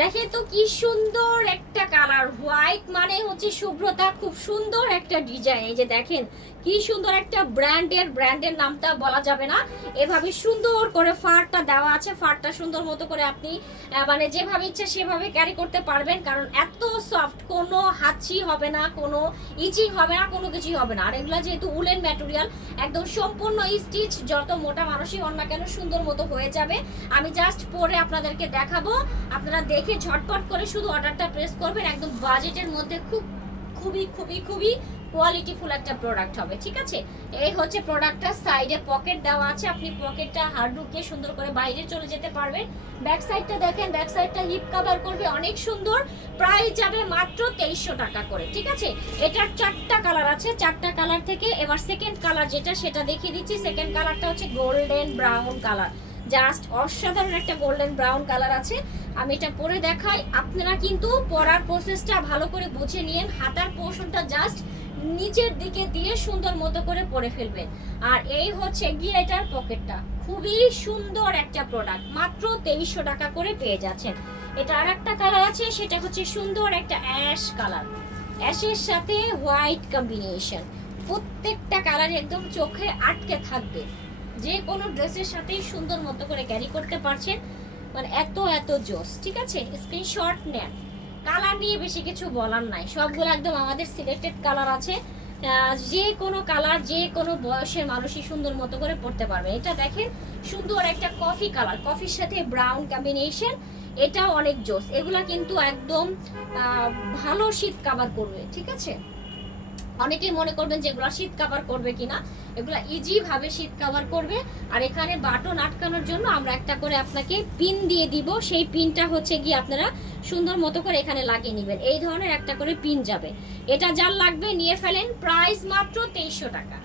দেখে তো কি সুন্দর একটা কালার, হোয়াইট মানে হচ্ছে শুভ্রতা, খুব সুন্দর একটা ডিজাইন। এই যে দেখেন কি সুন্দর একটা ব্র্যান্ডের নামটা বলা যাবে না, এভাবে সুন্দর করে ফারটা দেওয়া আছে। ফারটা সুন্দর মতো করে আপনি মানে যেভাবে ইচ্ছা সেভাবে ক্যারি করতে পারবেন, কারণ এত সফট, কোনো হাঁচি হবে না, কোনো ইচিং হবে না, কোনো কিছুই হবে না। আর এগুলো যেহেতু উলেন ম্যাটেরিয়াল, একদম সম্পূর্ণ স্টিচ, যত মোটা মানুষই হন না কেন সুন্দর মতো হয়ে যাবে। আমি জাস্ট পরে আপনাদেরকে দেখাবো, আপনারা দেখে ঝটপট করে শুধু অর্ডারটা প্রেস করবেন। একদম বাজেটের মধ্যে খুবই খুবই খুবই কোয়ালিটিফুল একটা প্রোডাক্ট হবে, ঠিক আছে। এই হচ্ছে প্রোডাক্টটা, সাইডে পকেট দেওয়া আছে, আপনি পকেটটা হাত ঢুকিয়ে সুন্দর করে বাইরে চলে যেতে পারবেন। ব্যাক সাইডটা দেখেন, ব্যাক সাইডটা হিপ কভার করবে, অনেক সুন্দর। প্রাইস যাবে মাত্র 2300 টাকা করে, ঠিক আছে। এটার 4টা কালার আছে, 4টা কালার থেকে এবার সেকেন্ড কালার যেটা সেটা দেখিয়ে দিচ্ছি। সেকেন্ড কালারটা হচ্ছে গোল্ডেন ব্রাউন কালার, জাস্ট অসাধারণ একটা গোল্ডেন ব্রাউন কালার আছে। আমি এটা পরে দেখাই, আপনারা কিন্তু পরার প্রসেসটা ভালো করে বুঝে নিন। হাতার পোর্শনটা জাস্ট নিচের দিকে দিয়ে সুন্দর মতো করে পরে ফেলবেন। আর এই হচ্ছে গিয়ে এটার পকেটটা, খুবই সুন্দর একটা প্রোডাক্ট, মাত্র 2300 টাকা করে পেয়ে যাচ্ছেন। এটা আর একটা কালার আছে, সেটা হচ্ছে সুন্দর একটা অ্যাশ কালার, অ্যাশের সাথে হোয়াইট কম্বিনেশন। প্রত্যেকটা কালার একদম চোখে আটকে থাকবে, যে কোনো ড্রেসের সাথেই সুন্দর মতো করে ক্যারি করতে পারছেন, মানে এত জোস, ঠিক আছে। স্ক্রিনশট নেন, কালার নিয়ে বেশি কিছু বলার নাই, সবগুলো একদম আমাদের সিলেক্টেড কালার আছে। যে কোনো কালার যে কোনো বয়সের মানুষই সুন্দর মতো করে পরতে পারবে। এটা দেখেন সুন্দর একটা কফি কালার, কফির সাথে ব্রাউন কম্বিনেশন, এটা অনেক জোস। এগুলা কিন্তু একদম ভালো শীত কাভার করবে, ঠিক আছে। অনেকেই মনে করবেন যে এগুলো শীত কাভার করবে কিনা, এগুলো ইজি ভাবে শীত কাভার করবে। আর এখানে বাটন আটকানোর জন্য আমরা একটা করে আপনাকে পিন দিয়ে দিব, সেই পিনটা হচ্ছে গিয়ে আপনারা সুন্দর মতো করে এখানে লাগিয়ে নেবেন। এই ধরনের একটা করে পিন যাবে, এটা যার লাগবে নিয়ে ফেলেন। প্রাইস মাত্র 2300 টাকা।